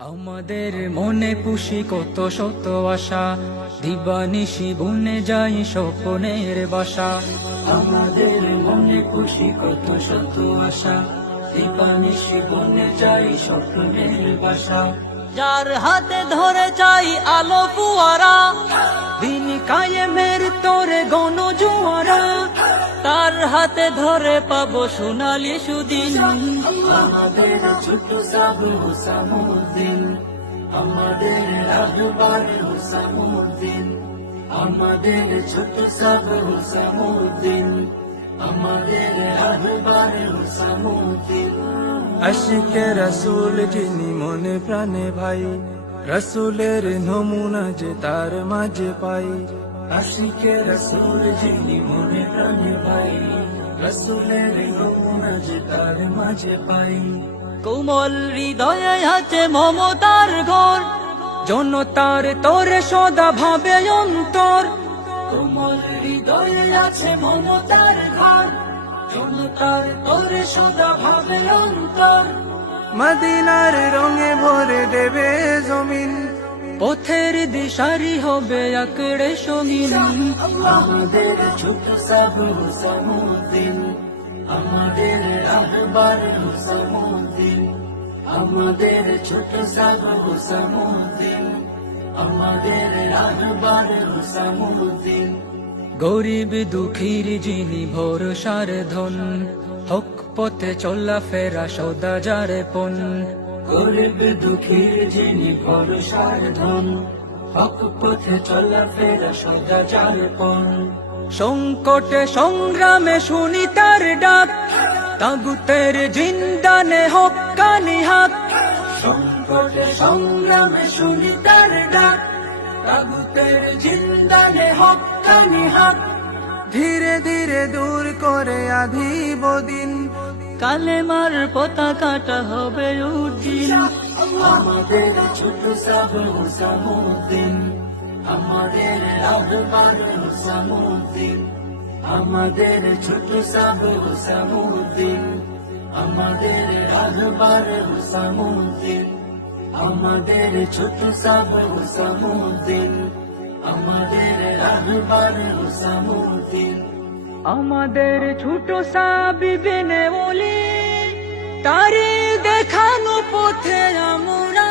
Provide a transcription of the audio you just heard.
আমাদের মনে পুষি কত শত আশা, দিবানিশি বুনে যাই স্বপ্নের বাসা। আমাদের মনে পুষি কত শত আশা, দিবানিশি বুনে যাই স্বপ্নের বাসা। যার হাতে ধরে চাই আলো ফুয়ারা, দিন কায়েমের তোরে গণজুয়ারা, তার হাতে ধরে পাবো সোনালি সুদিন। আমাদের ছোট সাবু হুসামুদ্দিন, আমাদের রাহবার হুসামুদ্দিন, আমাদের ছোট সাবু হুসামুদ্দিন, আমাদের রাহবার হুসামুদ্দিন। আশিকে রসুল যিনি মনে প্রাণে ভাই, রসুলের নমুনা যে তার মাঝে পাই। আশিকে রসুল যিনি মনে প্রাণে ভাই, রসুলের নমুনা যে তার মাঝে পাই। কোমল হৃদয়ে আছে মমতার ঘর, জনতার তোরে সদা ভাবে অন্তর। কোমল হৃদয়ে আছে মমতার ঘর, জনতার তোরে সদা ভাবে অন্তর। মদিনার রঙে ভরে দেবে জমিন, পথের দিশারি হবে আকড়ে সঙ্গিন। আমাদের ছোট সাবু হুসামুদ্দিন, আমাদের রাহবার হুসামুদ্দিন, আমাদের ছোট সাবু হুসামুদ্দিন, আমাদের রাহবার হুসামুদ্দিন। গরিব দুঃখীর যিনি ভরসার ধন, হক পথে চলা ফেরা সদা যারে পন। গরিব দুঃখীর যিনি ভরসার ধন, হক পথে চলা ফেরা সদা যারে পন। সংকটে সংগ্রামে শুনি তার ডাক, তাগুতের জিন্দানে হক্কানি হাক। সংকটে সংগ্রামে শুনি তার ডাক, তাগুতের জিন্দানে হক্কানি হাক। ধীরে ধীরে দূর করে আধিব দিন, কালেমার পতাকাটা হবে উদ্দিন। আমাদের ছোট সাবু হুসামুদ্দিন, আমাদের রাহবার হুসামুদ্দিন, আমাদের ছোট সাবু হুসামুদ্দিন, আমাদের রাহবার হুসামুদ্দিন, আমাদের ছোট সাবু হুসামুদ্দিন, আমাদের রাহবার হুসামুদ্দিন। আমাদের ছোট সাবিবিনে বলি, তারি দেখানো পথে আমরা